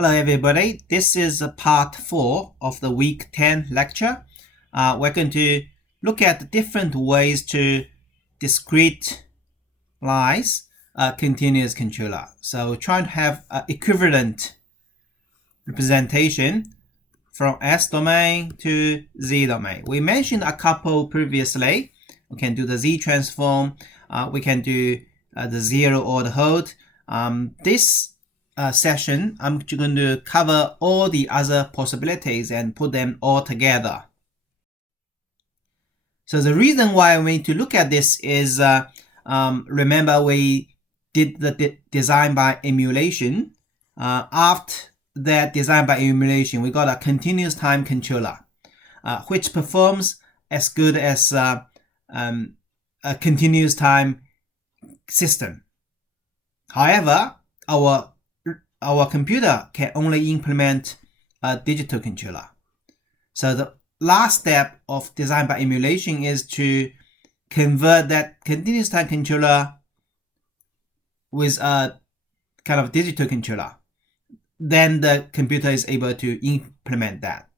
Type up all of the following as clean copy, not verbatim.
Hello everybody, this is part 4 of the week 10 lecture. We're going to look at different ways to discretize a continuous controller. So trying to have an equivalent representation from S domain to Z domain. We mentioned a couple previously. We can do the Z transform, we can do the zero order hold. This session, I'm going to cover all the other possibilities and put them all together. So the reason why we need to look at this is, remember we did the design by emulation. After that design by emulation, we got a continuous time controller, which performs as good as a continuous time system. However, our computer can only implement a digital controller. So the last step of design by emulation is to convert that continuous time controller with a kind of digital controller. Then the computer is able to implement that.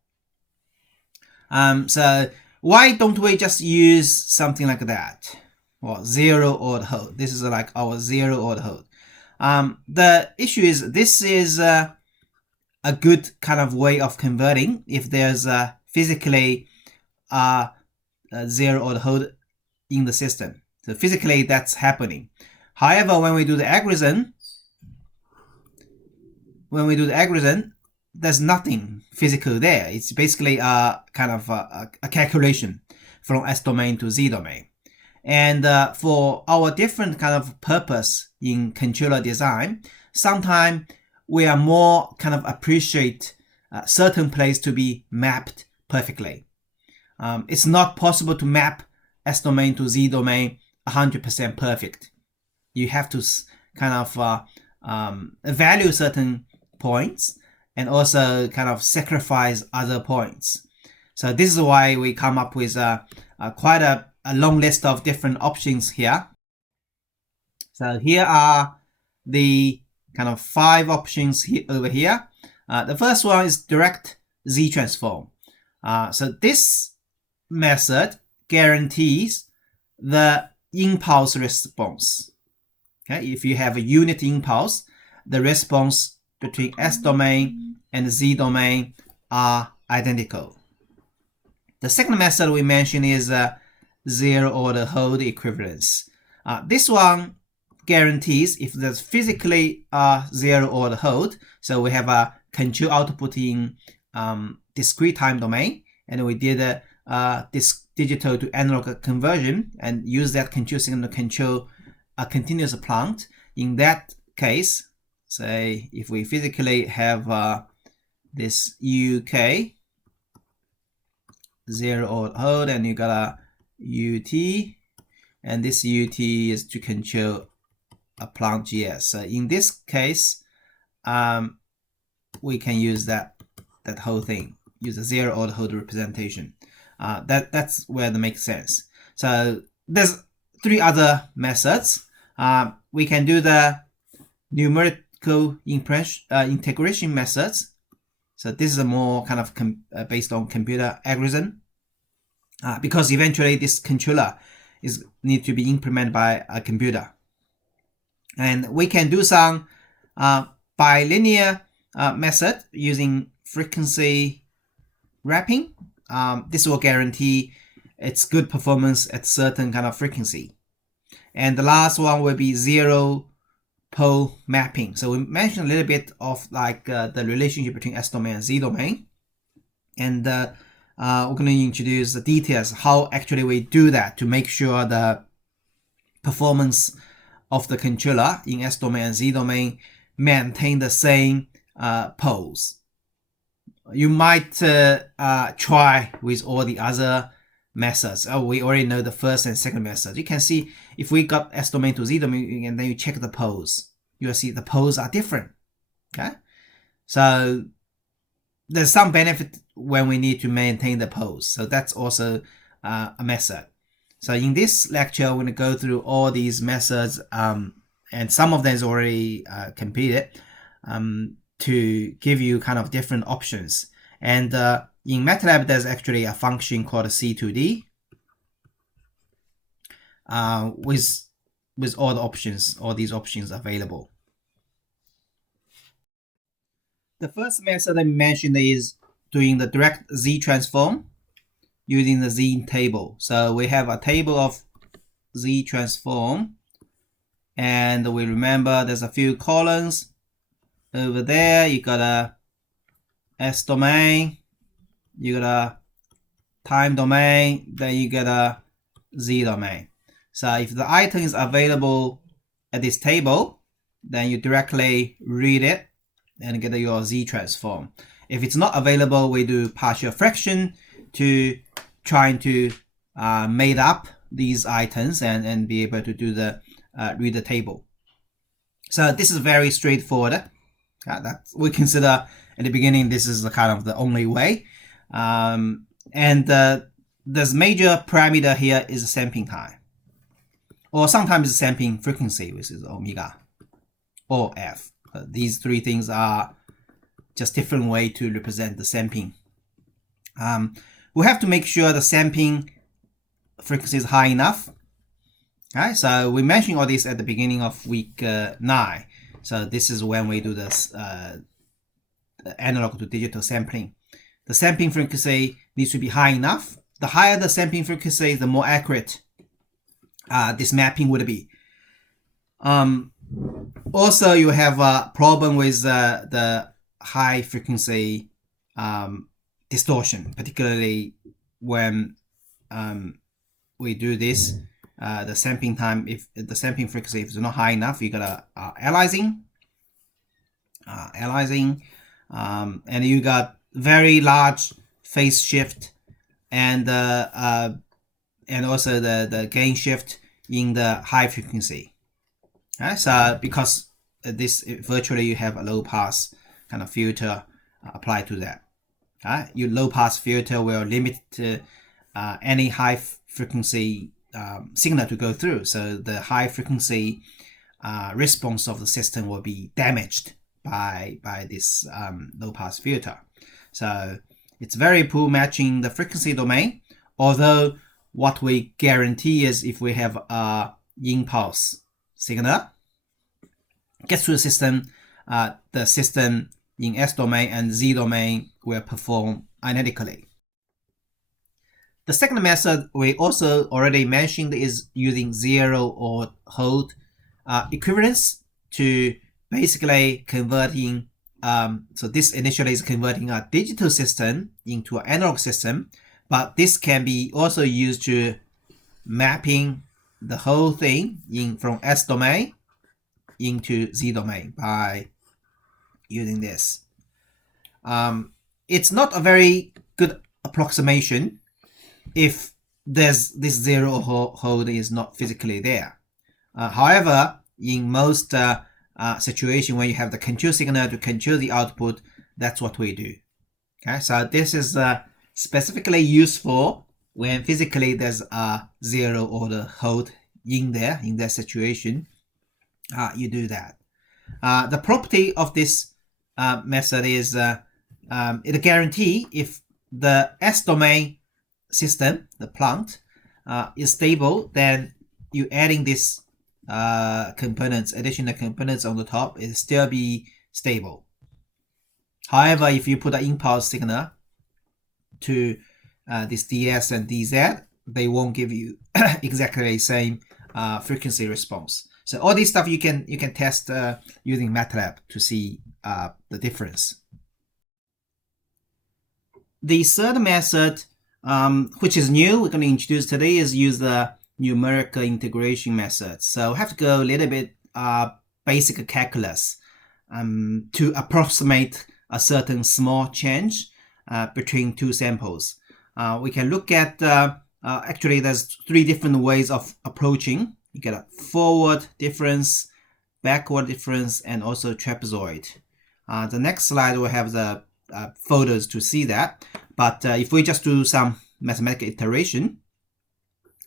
So why don't we just use something like that? Well, zero order hold. This is like our zero order hold. The issue is this is a good kind of way of converting if there's physically a zero order hold in the system. So physically that's happening. However, when we do the algorithm, there's nothing physical there. It's basically a kind of a calculation from S domain to Z domain. And for our different kind of purpose in controller design, sometimes we are more kind of appreciate certain place to be mapped perfectly. It's not possible to map S domain to Z domain 100% perfect. You have to kind of value certain points and also kind of sacrifice other points. So this is why we come up with quite a long list of different options here. So here are the kind of 5 options over here. The first one is direct Z transform. So this method guarantees the impulse response. Okay, if you have a unit impulse, the response between S domain and Z domain are identical. The second method we mentioned is zero order hold equivalence. This one guarantees if there's physically a zero order hold, so we have a control output in discrete time domain, and we did this digital to analog conversion and use that control signal to control a continuous plant. In that case, say if we physically have this UK zero order hold and you got a UT, and this UT is to control a plant GS. So in this case, we can use that whole thing, use a zero order hold representation. That's where that makes sense. So there's 3 other methods. We can do the numerical integration methods. So this is a more kind of based on computer algorithm. Because eventually this controller need to be implemented by a computer. And we can do some bilinear method using frequency wrapping. This will guarantee its good performance at certain kind of frequency. And the last one will be zero pole mapping. So we mentioned a little bit of like the relationship between S domain and Z domain. And we're going to introduce the details how actually we do that to make sure the performance of the controller in S domain and Z domain maintain the same poles. You might try with all the other methods. We already know the first and second method. You can see if we got S domain to Z domain and then you check the poles, you'll see the poles are different. Okay, so there's some benefit when we need to maintain the poles. So that's also a method. So in this lecture, we're going to go through all these methods, and some of them is already completed. to give you kind of different options. And in MATLAB, there's actually a function called C2D with all the options, all these options available. The first method I mentioned is doing the direct Z transform using the Z table. So we have a table of Z transform, and we remember there's a few columns over there. You got a S domain, you got a time domain, then you get a Z domain. So if the item is available at this table, then you directly read it and get your Z transform. If it's not available, we do partial fraction to trying to made up these items and be able to do the read the table. So this is very straightforward. That we consider at the beginning this is the kind of the only way. And this major parameter here is the sampling time, or sometimes sampling frequency, which is omega or f. These three things are just different way to represent the sampling. We have to make sure the sampling frequency is high enough. Okay, so we mentioned all this at the beginning of week 9. So this is when we do this analog to digital sampling. The sampling frequency needs to be high enough. The higher the sampling frequency, the more accurate this mapping would be. Also, you have a problem with the high frequency distortion, particularly when we do this. The sampling time, if the sampling frequency is not high enough, you got aliasing, and you got very large phase shift and also the gain shift in the high frequency. Okay, so because this virtually you have a low pass kind of filter applied to that. Okay, your low pass filter will limit any high frequency signal to go through, so the high frequency response of the system will be damaged by this low pass filter. So it's very poor matching the frequency domain, although what we guarantee is if we have a impulse signal gets to the system in S domain and Z domain will perform identically. The second method we also already mentioned is using zero or hold equivalence to basically converting. So this initially is converting a digital system into an analog system, but this can be also used to mapping the whole thing from S domain into Z domain by using this. It's not a very good approximation if there's this zero hold is not physically there. However, in most situation when you have the control signal to control the output, that's what we do. Okay, so this is specifically useful when physically there's a zero order hold in that situation. You do that. The property of this method is it guarantee if the S domain system, the plant, is stable, then you adding this additional components on the top, it still be stable. However, if you put an impulse signal to this DS and DZ, they won't give you exactly the same frequency response. So all this stuff you can test using MATLAB to see the difference. The third method, which is new, we're going to introduce today, is use the numerical integration method. So we have to go a little bit basic calculus to approximate a certain small change between two samples. We can look at, actually there's 3 different ways of approaching. You get a forward difference, backward difference, and also trapezoid. The next slide will have the photos to see that. But if we just do some mathematical iteration,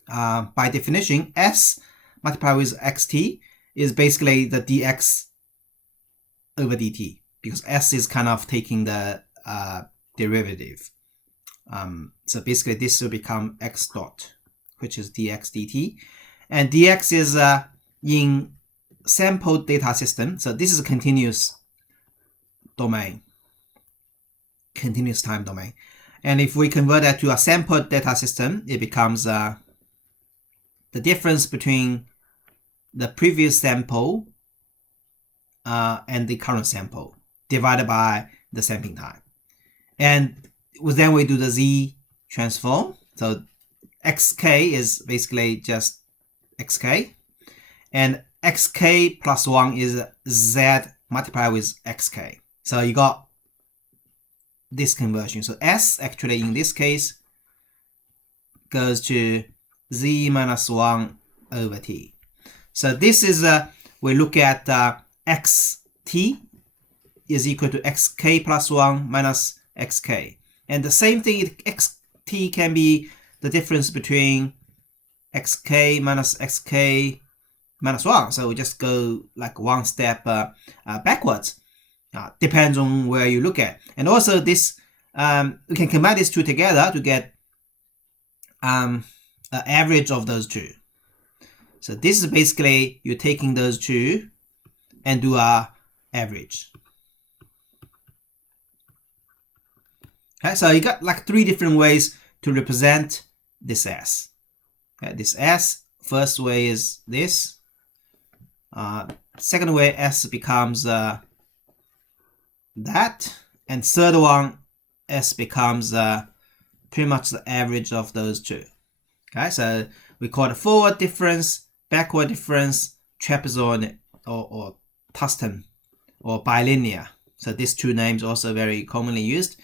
by definition, S multiplied with xt is basically the dx over dt. because S is kind of taking the derivative. So basically this will become x dot, which is dx dt. And dx is in sampled data system. So this is a continuous domain, continuous time domain. And if we convert that to a sampled data system, it becomes the difference between the previous sample and the current sample divided by the sampling time. And then we do the z transform. So xk is basically just xk, and xk plus 1 is z multiplied with xk. So you got this conversion. So s actually in this case goes to z minus 1 over t. So this is we look at xt is equal to xk plus 1 minus xk. And the same thing, xt can be the difference between xk minus xk minus 1. So we just go like one step backwards. Depends on where you look at. And also this, we can combine these two together to get an average of those two. So this is basically you're taking those two and do a average. Okay, so you got like 3 different ways to represent this S. Okay, this S, first way is this. Second way, S becomes that. And third one, S becomes pretty much the average of those two. Okay, so we call it forward difference, backward difference, trapezoid, or Tuscan, or bilinear. So these 2 names also very commonly used.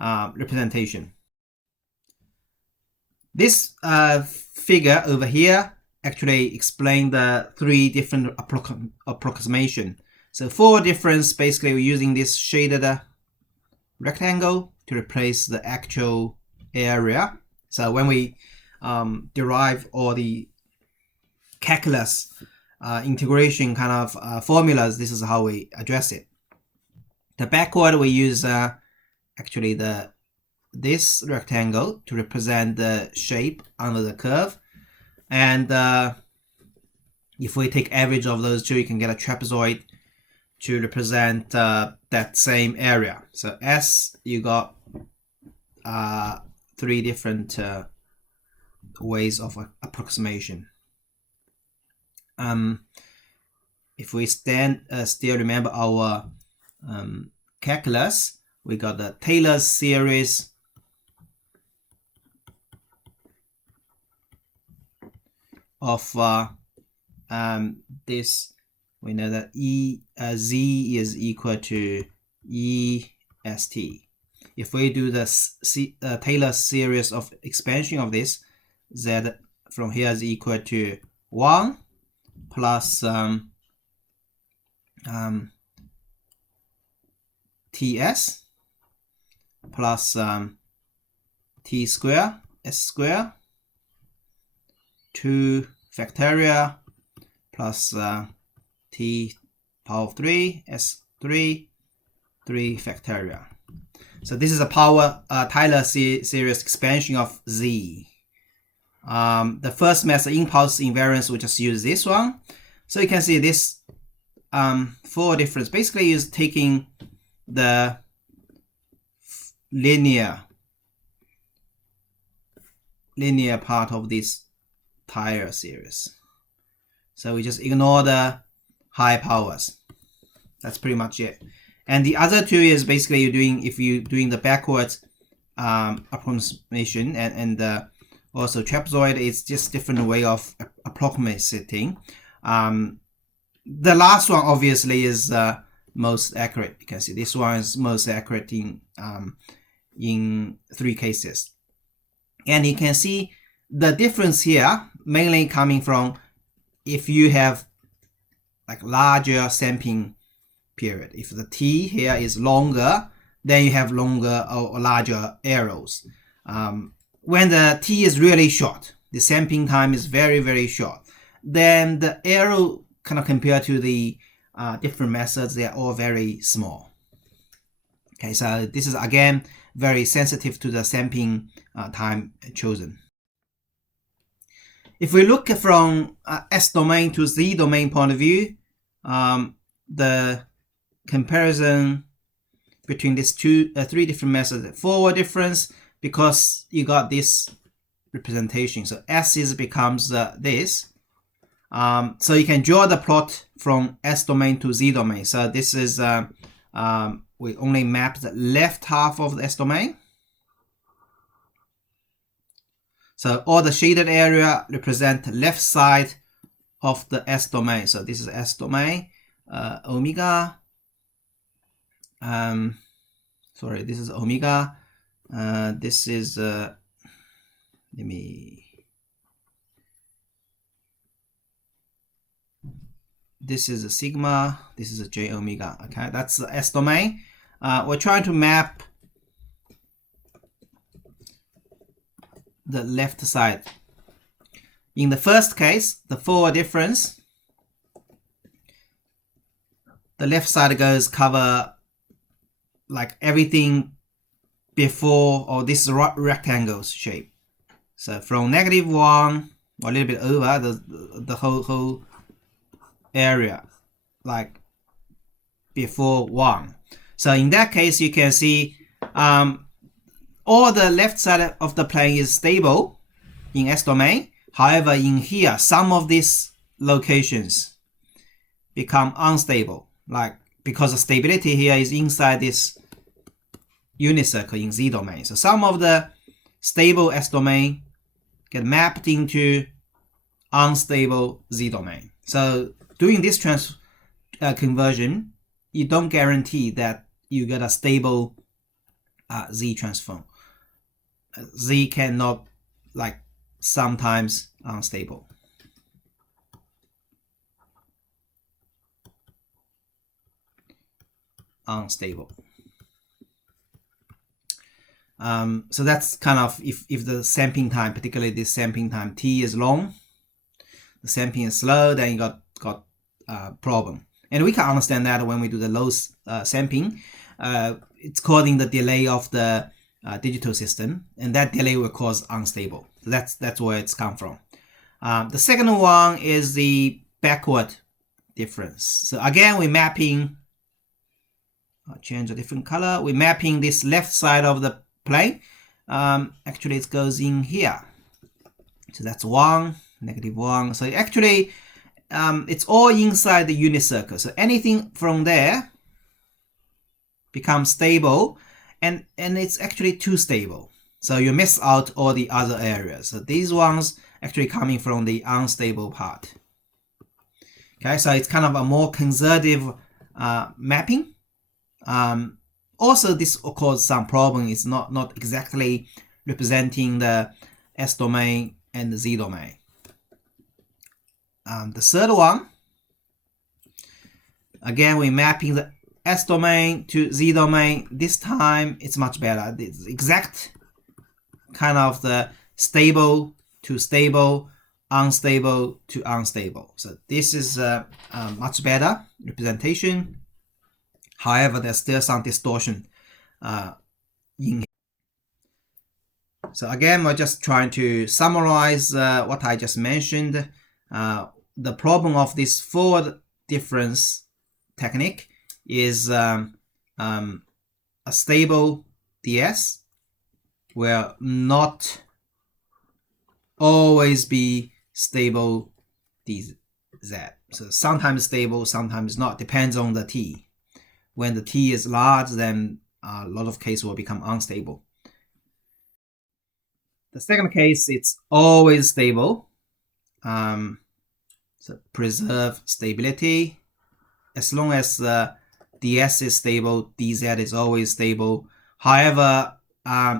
Representation. This figure over here actually explains the 3 different approximation. So forward difference, basically we're using this shaded rectangle to replace the actual area. So when we derive all the calculus integration kind of formulas, this is how we address it. The backward, we use actually this rectangle to represent the shape under the curve. And if we take average of those two, you can get a trapezoid to represent that same area. So S, you got 3 different ways of approximation. If we still remember our calculus, we got the Taylor series of this. We know that Z is equal to EST. If we do the Taylor series of expansion of this, Z from here is equal to 1 plus TS plus T square, S square, 2 factorial plus T power of 3, S3, 3 factorial. So this is a power Taylor series expansion of Z. The first method, impulse invariance, we just use this one. So you can see this 4 difference basically is taking the linear part of this Taylor series. So we just ignore the high powers. That's pretty much it. And the other 2 is basically if you're doing the backwards approximation and also trapezoid, it's just different way of approximating. The last one obviously is most accurate. You can see this one is most accurate in 3 cases. And you can see the difference here mainly coming from if you have like larger sampling period. If the T here is longer, then you have longer or larger arrows. When the T is really short, the sampling time is very, very short, then the arrow kind of compared to the different methods, they are all very small. Okay, so this is again very sensitive to the sampling time chosen. If we look from S domain to Z domain point of view, the comparison between these three different methods, forward difference, because you got this representation. So S becomes this. So you can draw the plot from S domain to Z domain. So this is, we only map the left half of the S domain. So all the shaded area represent left side of the S domain. So this is S domain, omega. Sorry, this is omega. This is, this is a sigma, this is a j omega. Okay, that's the S domain. We're trying to map the left side. In the first case, the forward difference, the left side goes cover like everything before, or this rectangle shape. So from -1 or a little bit over the whole area, like before 1. So in that case, you can see all the left side of the plane is stable in S domain. However, in here, some of these locations become unstable, like because the stability here is inside this unit circle in Z domain. So some of the stable S domain get mapped into unstable Z domain. So doing this conversion, you don't guarantee that you get a stable Z transform. Z cannot, like, sometimes unstable. So that's kind of if the sampling time, particularly this sampling time t is long, the sampling is slow, then you got problem. And we can understand that when we do the low sampling, it's causing the delay of the digital system, and that delay will cause unstable. So that's where it's come from. The second one is the backward difference. So again, we're mapping. I'll change a different color. We're mapping this left side of the plane. Actually, it goes in here. So that's 1, -1. So actually, it's all inside the unit circle. So anything from there becomes stable, and it's actually too stable. So you miss out all the other areas. So these ones actually coming from the unstable part. Okay, so it's kind of a more conservative mapping. Also, this caused some problem. It's not exactly representing the S domain and the Z domain. The third one, again, we're mapping the S domain to Z domain. This time, it's much better. It's exact kind of the stable to stable, unstable to unstable. So this is a much better representation. However, there's still some distortion in here. So again, we're just trying to summarize what I just mentioned. The problem of this forward difference technique is a stable DS will not always be stable DZ. So sometimes stable, sometimes not, depends on the T. When the T is large, then a lot of cases will become unstable. The second case, it's always stable. So preserve stability. As long as DS is stable, DZ is always stable. However,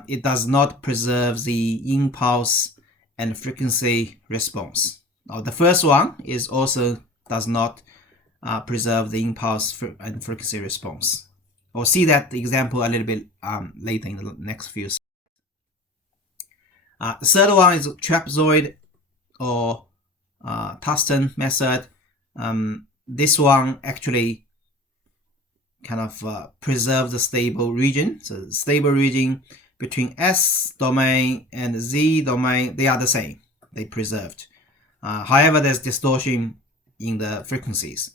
it does not preserve the impulse and frequency response. Now, the first one is also does not preserve the impulse and frequency response. We'll see that example a little bit later in the next few slides. The third one is trapezoid or Tuston method. This one actually kind of preserve the stable region. So the stable region between S domain and Z domain, they are the same. They preserved. However, there's distortion in the frequencies.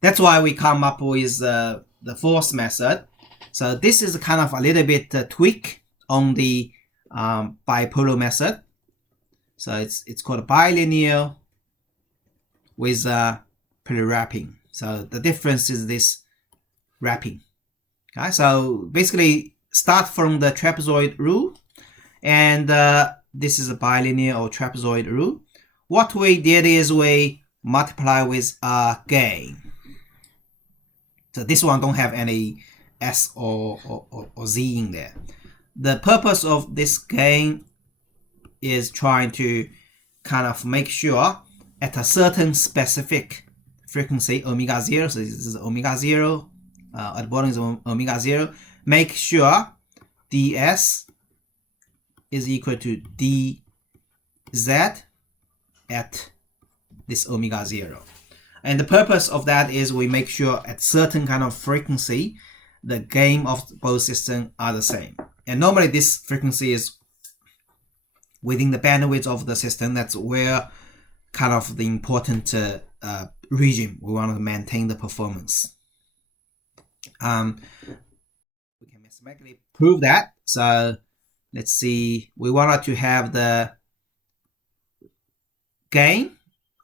That's why we come up with the fourth method. So this is kind of a little bit tweak on the bipolar method. So it's called bilinear with pre-wrapping. So the difference is this wrapping. Okay, so basically start from the trapezoid rule, and this is a bilinear or trapezoid rule. What we did is we multiply with a gain. So this one don't have any S or Z in there. The purpose of this gain is trying to kind of make sure at a certain specific frequency, omega 0, so this is omega 0, at the bottom is omega 0, make sure ds is equal to dz at this omega 0. And the purpose of that is we make sure at certain kind of frequency, the gain of both systems are the same. And normally this frequency is within the bandwidth of the system. That's where kind of the important region we want to maintain the performance. We can mathematically prove that. So let's see, we wanted to have the gain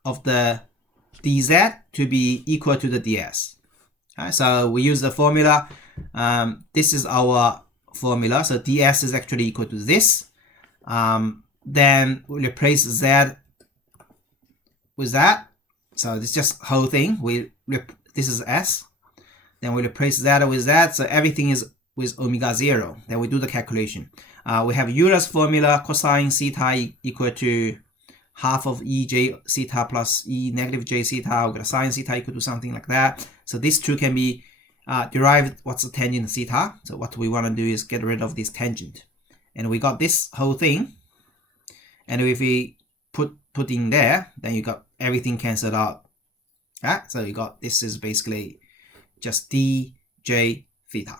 of the dz to be equal to the ds. Okay, so we use the formula. This is our formula. So ds is actually equal to this. Then we replace z with that. So this just whole thing. This is s. Then we replace that with that. So everything is with omega 0. Then we do the calculation. We have Euler's formula, cosine theta equal to half of e j theta plus e negative j theta. We got sine theta equal to something like that. So these two can be derived. What's the tangent theta? So what we want to do is get rid of this tangent. And we got this whole thing. And if we put in there, then you got everything cancelled out. Okay? So you got, this is basically just dj theta.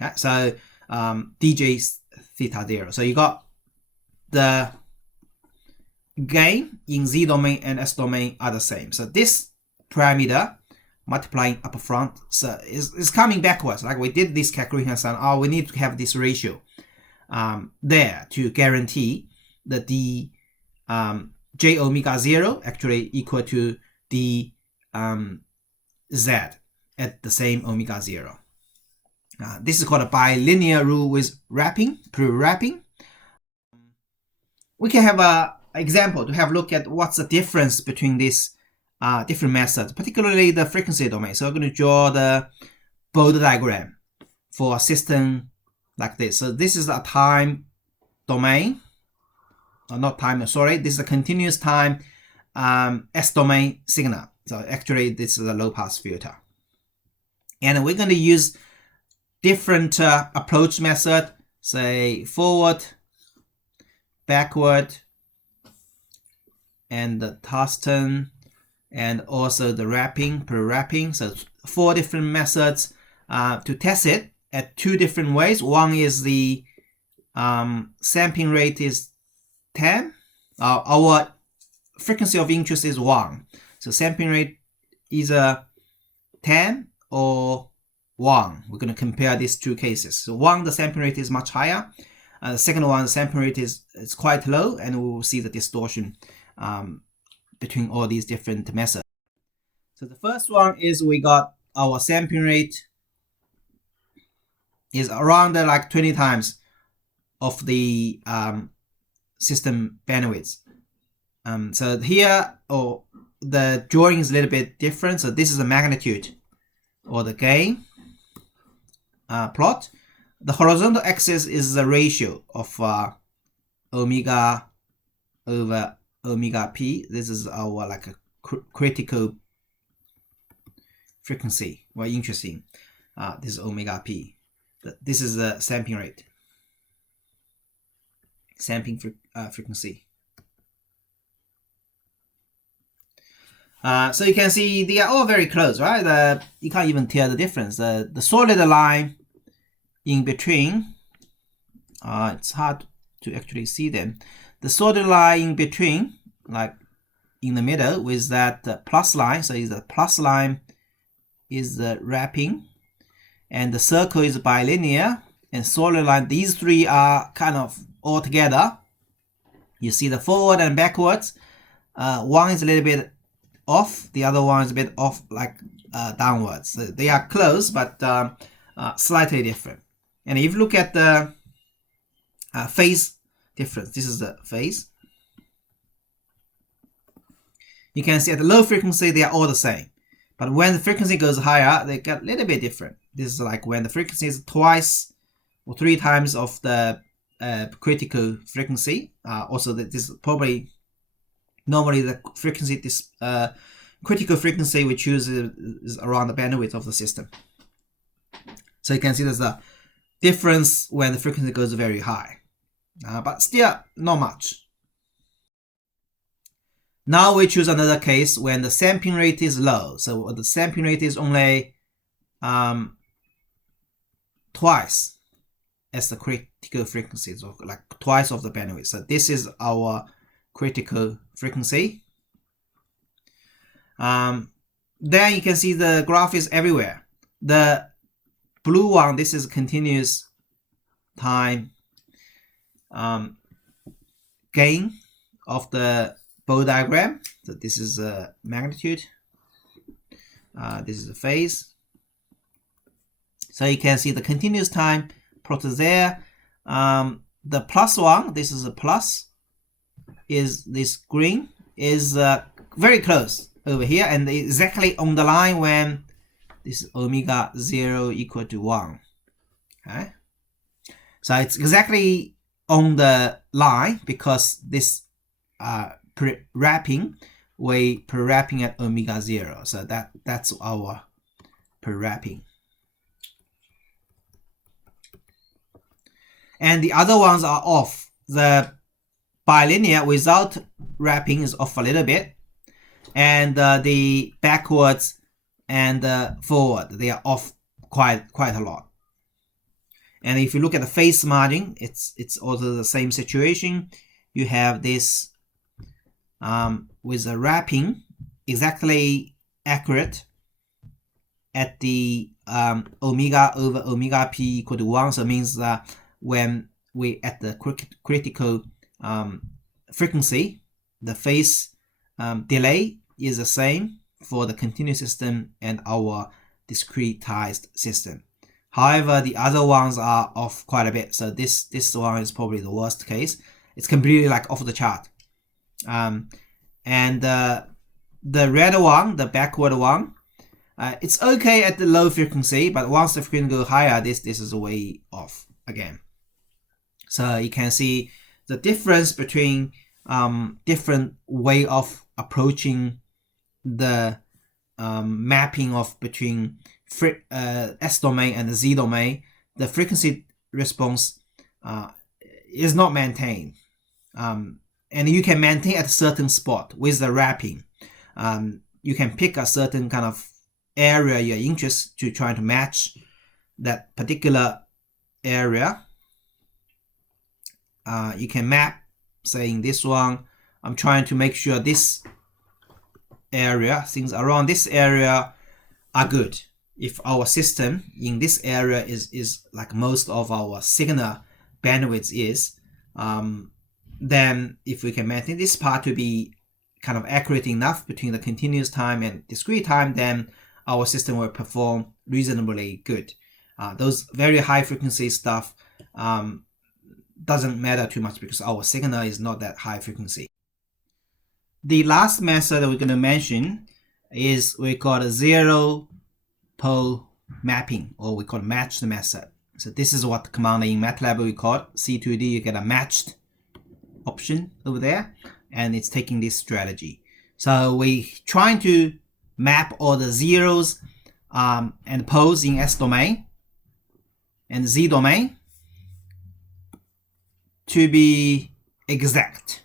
Okay? So dj theta 0. So you got the gain in Z domain and S domain are the same. So this parameter multiplying up front, so is coming backwards. Like we did this calculation and oh, we need to have this ratio there to guarantee that the j omega 0 actually equal to the z at the same omega 0. This is called a bilinear rule with wrapping, pre-wrapping. We can have a example to have a look at what's the difference between these different methods, particularly the frequency domain. So I'm going to draw the Bode diagram for a system like this. So this is a time domain, or not time, sorry, this is a continuous time S domain signal. So actually this is a low pass filter. And we're going to use different approach method, say forward, backward, and the Tuston, and also the wrapping, pre-wrapping. So 4 different methods to test it at 2 different ways. One is the sampling rate is 10. Our frequency of interest is 1. So sampling rate is 10 or 1. We're going to compare these 2 cases. So 1, the sampling rate is much higher. The second one, the sampling rate is quite low, and we will see the distortion between all these different methods. So the first one is we got our sampling rate is around like 20 times of the system bandwidth. So here, the drawing is a little bit different. So this is the magnitude or the gain plot. The horizontal axis is the ratio of omega over omega p. This is our like a critical frequency. Well, interesting. This is omega p. This is the sampling rate, sampling frequency. So you can see they are all very close, right? You can't even tell the difference. The solid line in between, it's hard to actually see them. The solid line in between, like in the middle with that plus line, so the plus line is the wrapping, and the circle is bilinear, and solid line, these three are kind of all together. You see the forward and backwards, one is a little bit off, the other one is a bit off, like downwards. So they are close, but slightly different. And if you look at the phase difference, this is the phase. You can see at the low frequency, they are all the same. But when the frequency goes higher, they get a little bit different. This is like when the frequency is twice or 3 times of the critical frequency. Also, this is probably normally the frequency, this critical frequency we choose is around the bandwidth of the system. So you can see there's a difference when the frequency goes very high, but still not much. Now we choose another case when the sampling rate is low. So the sampling rate is only twice as the critical frequency, so like twice of the bandwidth. So this is our critical frequency. Then you can see the graph is everywhere. The blue one, this is continuous time gain of the bow diagram. So this is a magnitude. This is a phase. So you can see the continuous time plotted there. The plus one, this is a plus, is this green, is very close over here, and exactly on the line when this is omega 0 equal to 1. Okay, so it's exactly on the line because this pre-wrapping, we pre-wrapping at omega 0. So that's our pre-wrapping. And the other ones are off. The bilinear without wrapping is off a little bit, and the backwards and forward, they are off quite a lot. And if you look at the phase margin, it's also the same situation. You have this with the wrapping exactly accurate at the omega over omega p equal to 1. So it means that when we at the critical frequency, the phase delay is the same for the continuous system and our discretized system. However, the other ones are off quite a bit. So this one is probably the worst case. It's completely like off the chart. And the red one, the backward one, it's okay at the low frequency, but once the frequency goes higher, this is way off again. So you can see the difference between different way of approaching the mapping of between S domain and the Z domain. The frequency response is not maintained, and you can maintain at a certain spot with the wrapping. You can pick a certain kind of area you're interested to try to match that particular area. You can map, saying this one, I'm trying to make sure this area, things around this area are good. If our system in this area is like most of our signal bandwidth is, then if we can maintain this part to be kind of accurate enough between the continuous time and discrete time, then our system will perform reasonably good. Those very high frequency stuff doesn't matter too much because our signal is not that high frequency. The last method that we're going to mention is we call a zero pole mapping, or we call matched method. So this is what command in MATLAB we call C2D. You get a matched option over there, and it's taking this strategy. So we trying to map all the zeros and poles in S domain and Z domain to be exact.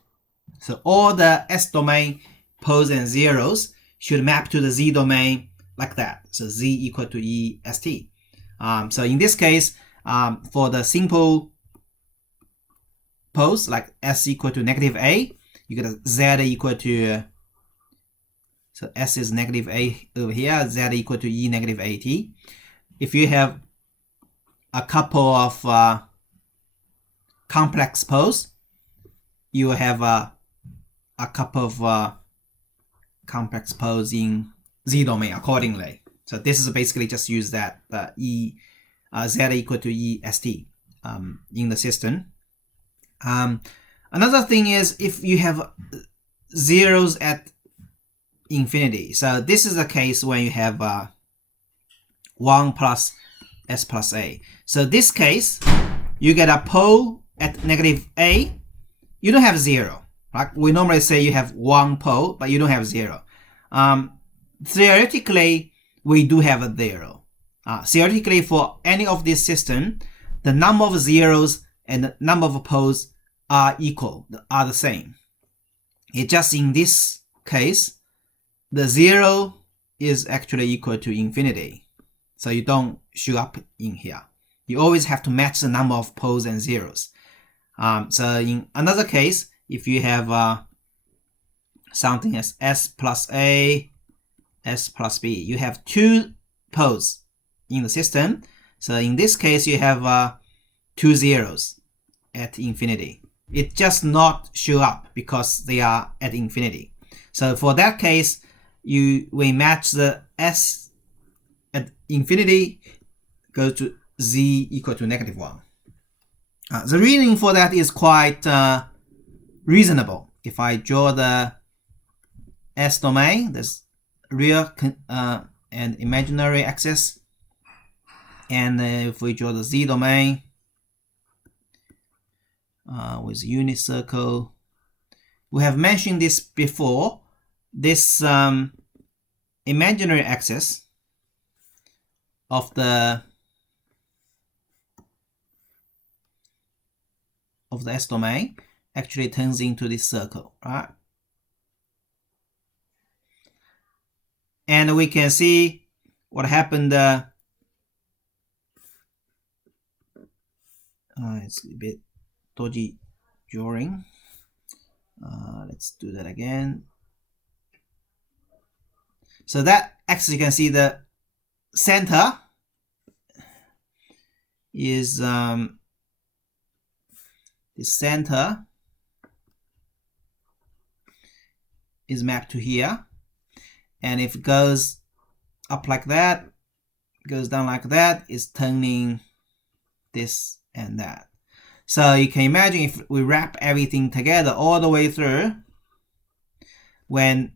So all the S domain poles and zeros should map to the z domain like that. So z equal to e st. So in this case, for the simple pose like s equal to -a, you get a z equal to, so s is -a over here, z equal to e -at. If you have a couple of complex pose, you have a couple of complex pose in z domain accordingly. So this is basically just use that z equal to e st in the system. Another thing is if you have zeros at infinity. So this is a case when you have 1 plus s plus a. So this case, you get a pole at -a. You don't have 0. Right? We normally say you have 1 pole, but you don't have 0. Theoretically, we do have a 0. Theoretically, for any of this system, the number of zeros and the number of poles are equal, are the same. It's just in this case, the 0 is actually equal to infinity. So you don't show up in here. You always have to match the number of poles and zeros. So in another case, if you have something as s plus a, s plus b, you have 2 poles in the system. So in this case, you have 2 zeros at infinity. It just not show up because they are at infinity. So for that case, we match the s at infinity go to z equal to -1. The reasoning for that is quite reasonable. If I draw the s domain, this real and imaginary axis, and if we draw the z domain with unit circle, we have mentioned this before. This imaginary axis of the s domain actually turns into this circle, right? And we can see what happened. It's a bit dodgy drawing. Let's do that again. So that axis, you can see the center is the center is mapped to here, and if it goes up like that, goes down like that, it's turning this and that. So you can imagine if we wrap everything together all the way through, when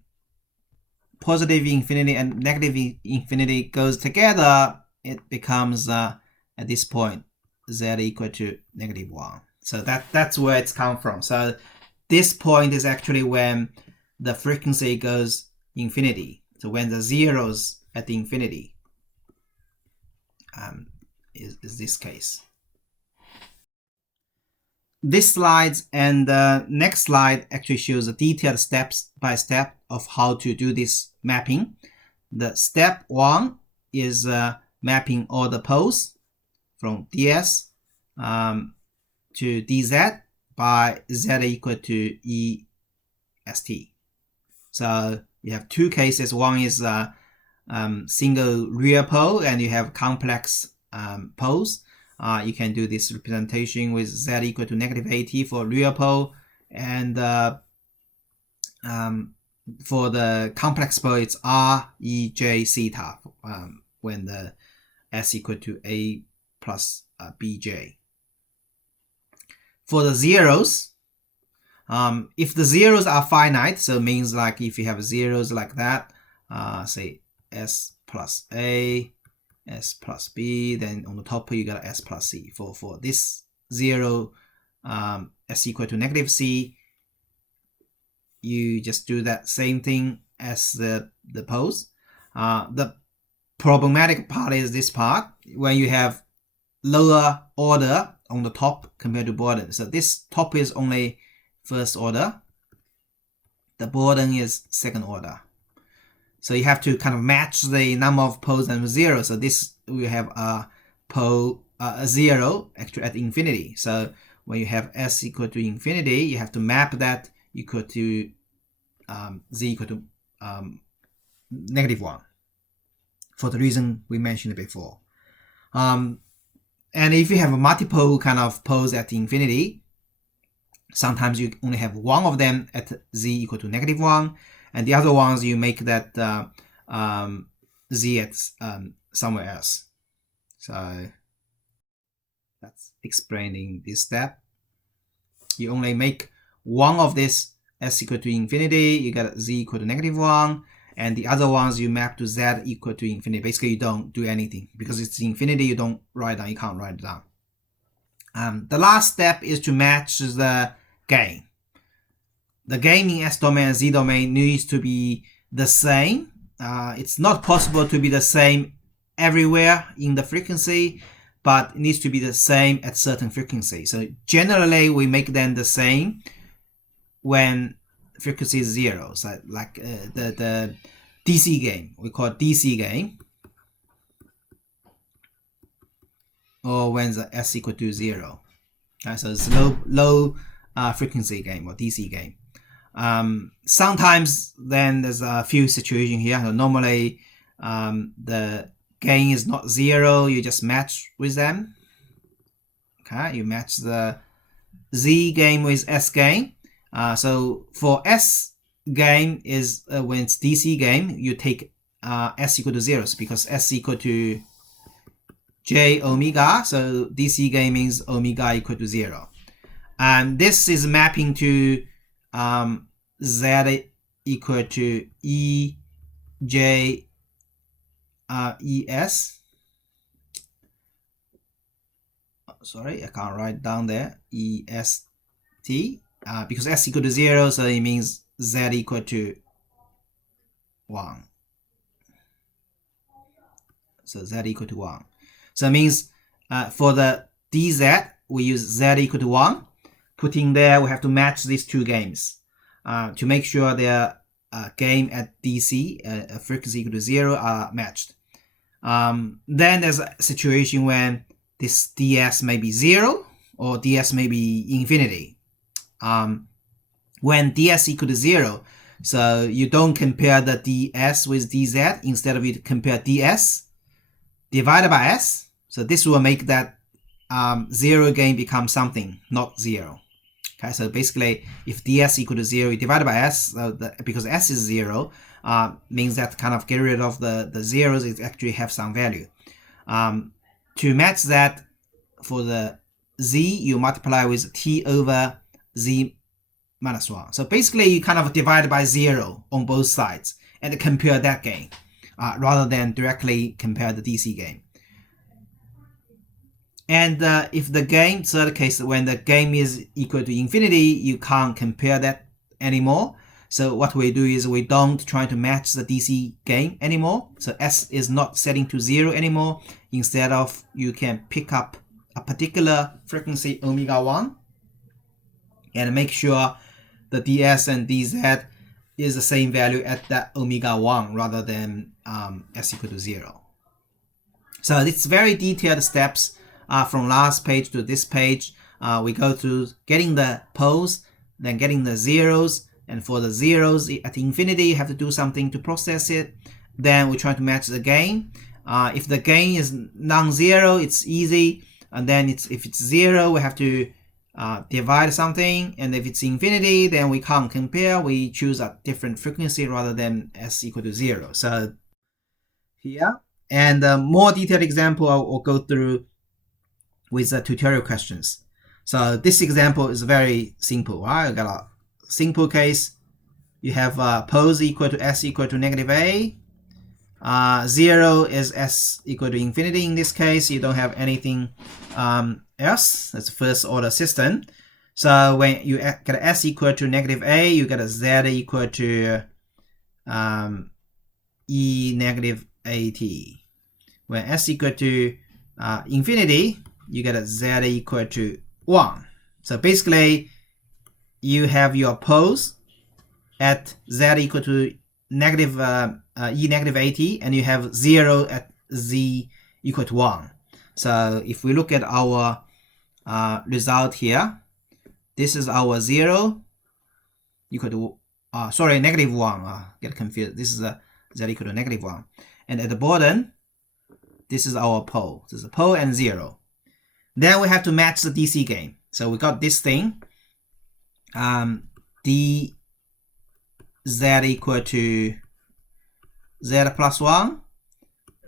positive infinity and negative infinity goes together, it becomes at this point z equal to -1. So that's where it's come from. So this point is actually when the frequency goes infinity. So when the zeros at the infinity is this case. This slide and the next slide actually shows a detailed steps by step of how to do this mapping. The step 1 is mapping all the poles from ds to dz by z equal to e st. So you have 2 cases. One is single real pole, and you have complex poles. You can do this representation with z equal to -at for real pole, and for the complex pole, it's r, e, j, theta when the s equal to a plus bj. For the zeros, if the zeros are finite, so it means like if you have zeros like that, say s plus a, s plus b, then on the top you got s plus c. For this 0, s equal to -c, you just do that same thing as the poles. The problematic part is this part, when you have lower order on the top compared to bottom. So this top is only first order, the bottom is second order. So you have to kind of match the number of poles and 0. So this we have a pole 0 actually at infinity. So when you have s equal to infinity, you have to map that equal to z equal to -1 for the reason we mentioned before. And if you have multiple kind of poles at infinity, sometimes you only have one of them at z equal to -1, and the other ones you make that z at somewhere else. So that's explaining this step. You only make one of this s equal to infinity, you get z equal to -1, and the other ones you map to z equal to infinity. Basically, you don't do anything because it's infinity. You don't write down. You can't write it down. The last step is to match the gain. The gain in S domain and Z domain needs to be the same. It's not possible to be the same everywhere in the frequency, but it needs to be the same at certain frequency. So generally, we make them the same when frequency is 0. So like the DC gain, we call it DC gain, or when the S equal to 0. So it's low frequency gain or DC gain. Sometimes then there's a few situations here. So normally the gain is not 0, you just match with them. Okay, you match the Z gain with S gain. So for S gain is when it's DC gain, you take S equal to 0 because S equal to J omega, so DC gain means omega equal to 0. And this is mapping to Z equal to E J ES. Sorry, I can't write down there. EST. Because S equal to 0, so it means Z equal to 1. So Z equal to 1. So it means for the DZ, we use Z equal to 1. Putting there, we have to match these two gains to make sure their gain at DC, frequency equal to 0, are matched. Then there's a situation when this DS may be 0 or DS may be infinity. When DS equal to 0, so you don't compare the DS with DZ. Instead of you compare DS divided by S. So this will make that 0 gain become something, not 0. Okay, so basically, if ds equal to 0, you divide by s, because s is 0, means that kind of get rid of the zeros, it actually have some value. To match that, for the z, you multiply with t over z minus 1. So basically, you kind of divide by 0 on both sides and compare that gain, rather than directly compare the DC gain. And if the gain, third case, when the gain is equal to infinity, you can't compare that anymore. So what we do is we don't try to match the DC gain anymore. So S is not setting to 0 anymore. Instead of, you can pick up a particular frequency omega 1 and make sure the ds and dz is the same value at that omega 1 rather than S equal to 0. So it's very detailed steps. From last page to this page, we go through getting the poles, then getting the zeros, and for the zeros at infinity, you have to do something to process it. Then we try to match the gain. If the gain is non-zero, it's easy, and then if it's 0, we have to divide something, and if it's infinity, then we can't compare. We choose a different frequency rather than S equal to 0. So here, and more detailed example I will go through with the tutorial questions. So this example is very simple. Right? I got a simple case. You have poles equal to S equal to -a. 0 is S equal to infinity in this case. You don't have anything else. That's first order system. So when you get S equal to -a, you get a Z equal to E negative AT. When S equal to infinity, you get a Z equal to 1. So basically, you have your poles at Z equal to e negative at, and you have 0 at z equal to 1. So if we look at our result here, this is our 0 equal to, negative 1. Get confused. This is z equal to negative 1. And at the bottom, this is our pole. This is a pole and 0. Then we have to match the DC gain. So we got this thing. dz equal to z plus 1,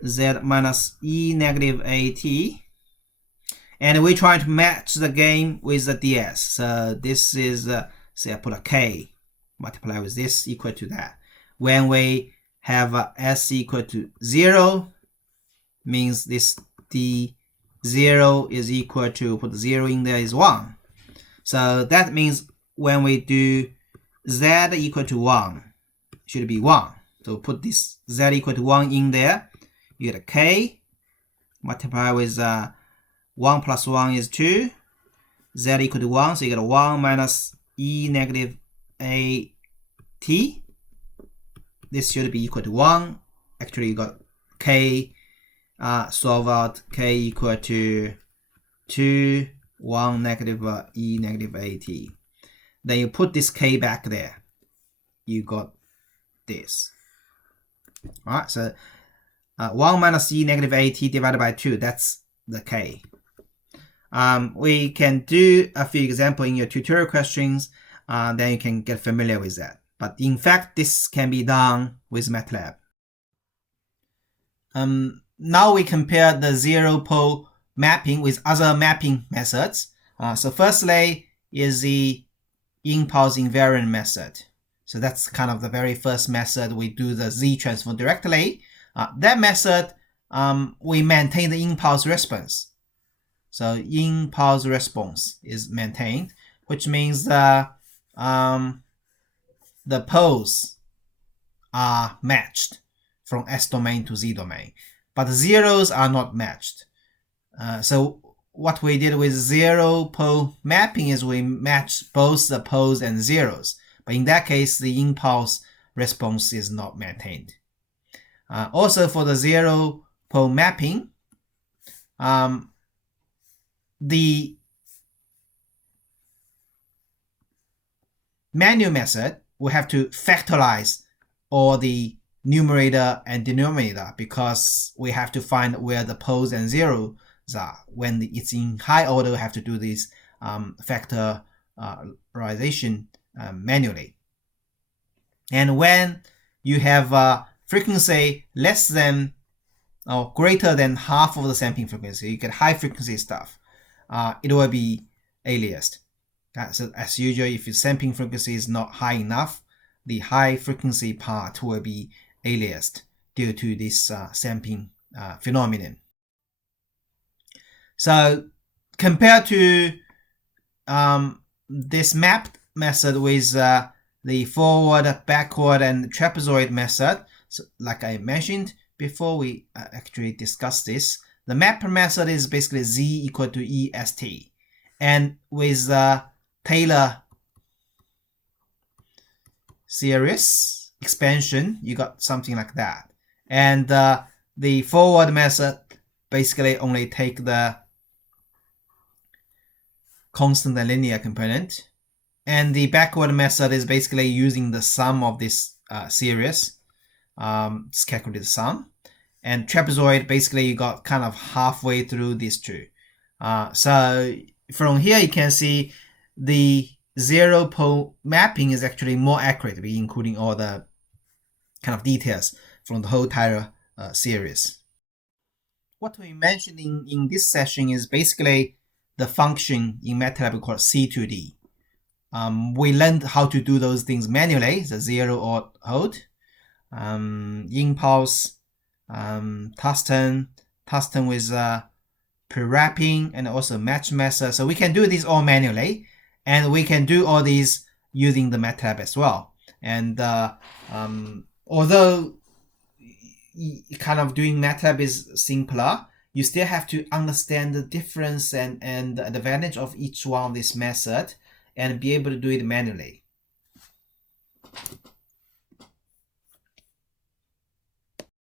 z minus e negative at. And we try to match the gain with the ds. So this is, say I put a k, multiply with this equal to that. When we have s equal to 0, means this d0 is equal to, put 0 in there, is 1. So that means when we do z equal to 1, should be 1. So put this z equal to 1 in there, you get a k, multiply with 1 plus 1 is 2, z equal to 1, so you get a 1 minus e negative at. This should be equal to 1. Actually, you got k, solve out k equal to 2, 1 negative e negative at. Then you put this k back there. You got this. Alright, so 1 minus e negative at divided by 2, that's the k. We can do a few examples in your tutorial questions, then you can get familiar with that. But in fact, this can be done with MATLAB. Now we compare the zero pole mapping with other mapping methods. So firstly is the impulse invariant method. So that's kind of the very first method. We do the z transform directly. That method, we maintain the impulse response. So impulse response is maintained, which means the poles are matched from S domain to Z domain, but the zeros are not matched. So what we did with zero pole mapping is we matched both the poles and zeros, but in that case the impulse response is not maintained. Also for the zero pole mapping, the manual method, we have to factorize all the numerator and denominator because we have to find where the poles and zeros are. When it's in high order, we have to do this factorization manually. And when you have a frequency less than or greater than half of the sampling frequency, you get high frequency stuff. It will be aliased. So as usual, if your sampling frequency is not high enough, the high frequency part will be aliased due to this sampling phenomenon. So compared to this mapped method with the forward, backward, and trapezoid method, so like I mentioned before, we actually discussed this. The mapper method is basically z equal to est, and with the Taylor series expansion, you got something like that. And the forward method basically only take the constant and linear component, and the backward method is basically using the sum of this series. It's calculated the sum. And trapezoid, basically you got kind of halfway through these two. So from here you can see the zero pole mapping is actually more accurate, including all the kind of details from the whole Taylor series. What we mentioned in this session is basically the function in MATLAB called C2D. We learned how to do those things manually, the zero or hold, impulse, Tuston with pre-wrapping, and also match method. So we can do this all manually, and we can do all these using the MATLAB as well. And although kind of doing MATLAB is simpler, you still have to understand the difference and the advantage of each one of this method and be able to do it manually.